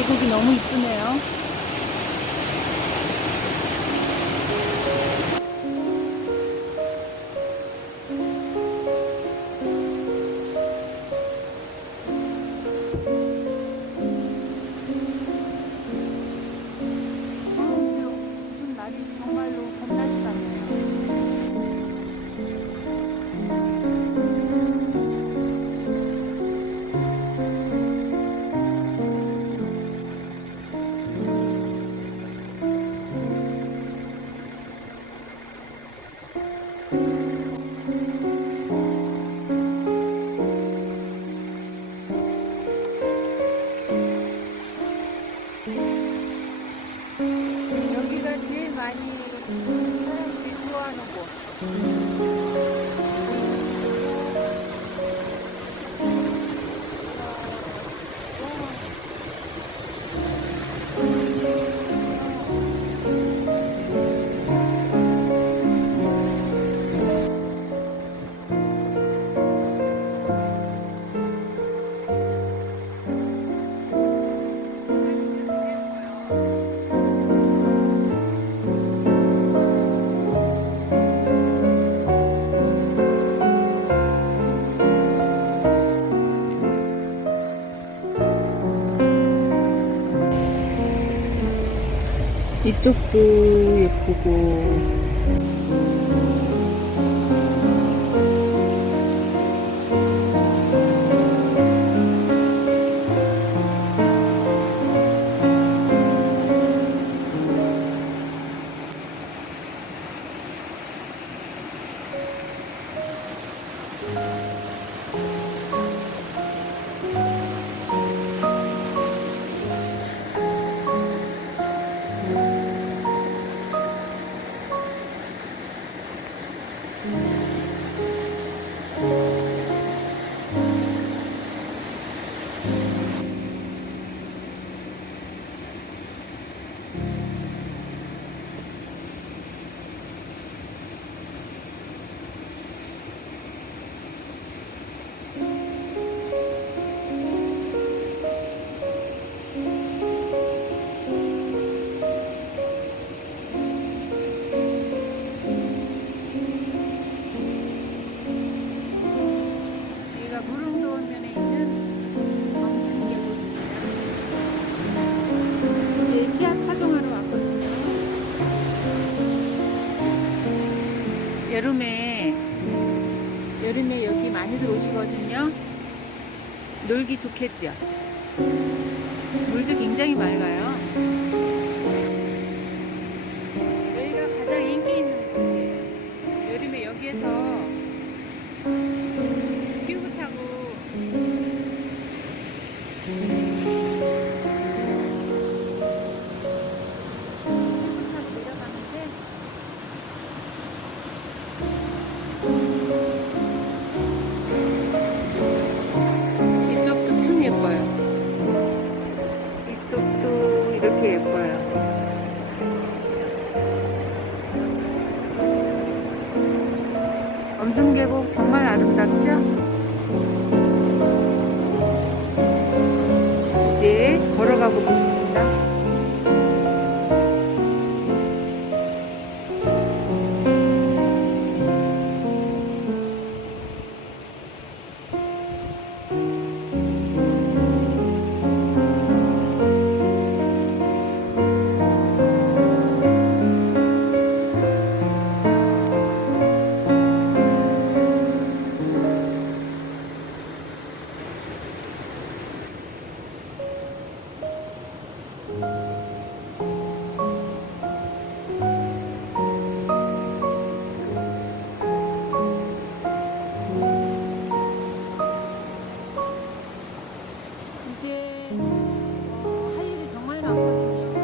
계곡이 너무 이쁘네요. 이제 무슨 날이 정말로 봄날씨 같네요. 여기가 제일 많이 사람들이 좋아하는 곳. 이쪽도 예쁘고. 여기가 무릉도원면에 있는 엄준계곡입니다. 이제 씨앗 파종하러 왔거든요. 여름에 여기 많이들 오시거든요. 놀기 좋겠죠. 물도 굉장히 맑아요. 여기가 가장 인기 있는 곳이에요. 여름에 여기에서 큐브 타고 내려가는데 이쪽도 참 예뻐요. 이쪽도 이렇게 예뻐요. 엄준계곡 정말 아름답죠? 이제 걸어가 보겠습니다. 할 일이 정말 많거든요.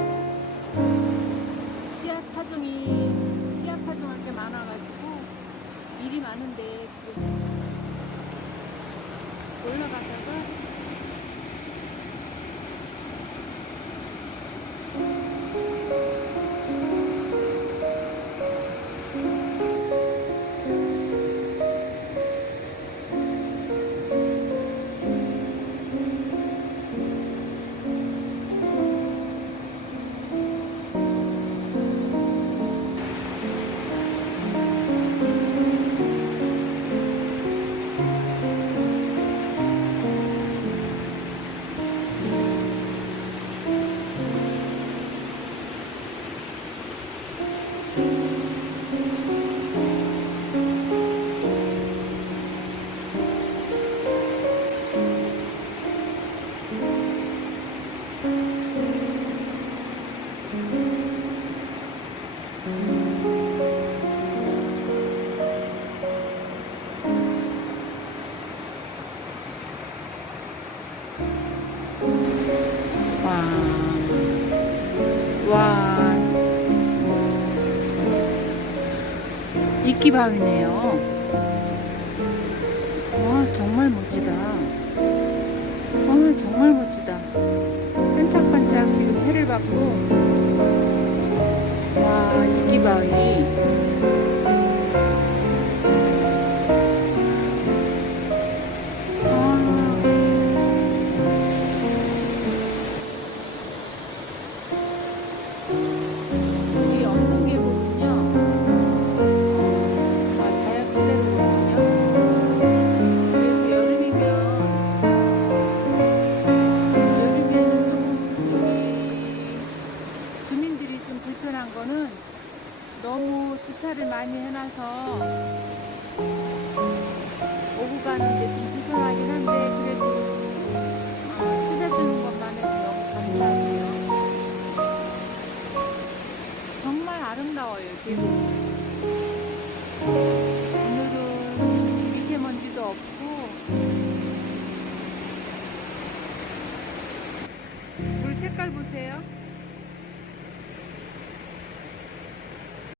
씨앗 파종할 게 많아가지고 일이 많은데 지금 올라가다가 이끼바위네요. 와, 정말 멋지다. 와, 정말 멋지다. 반짝반짝 지금 해를 받고, 와, 이끼바위. 이 영동계곡은요, 자연 그대로거든요. 그래서 여름에는 조금 주민들이 좀 불편한 거는 너무 주차를 많이 해놔서 오고 가는데 좀 불편하긴 한데 그래도 찾아주는 것만 해도 너무 감사하고요. 정말 아름다워요, 계곡. 오늘은 미세먼지도 없고 물 색깔 보세요.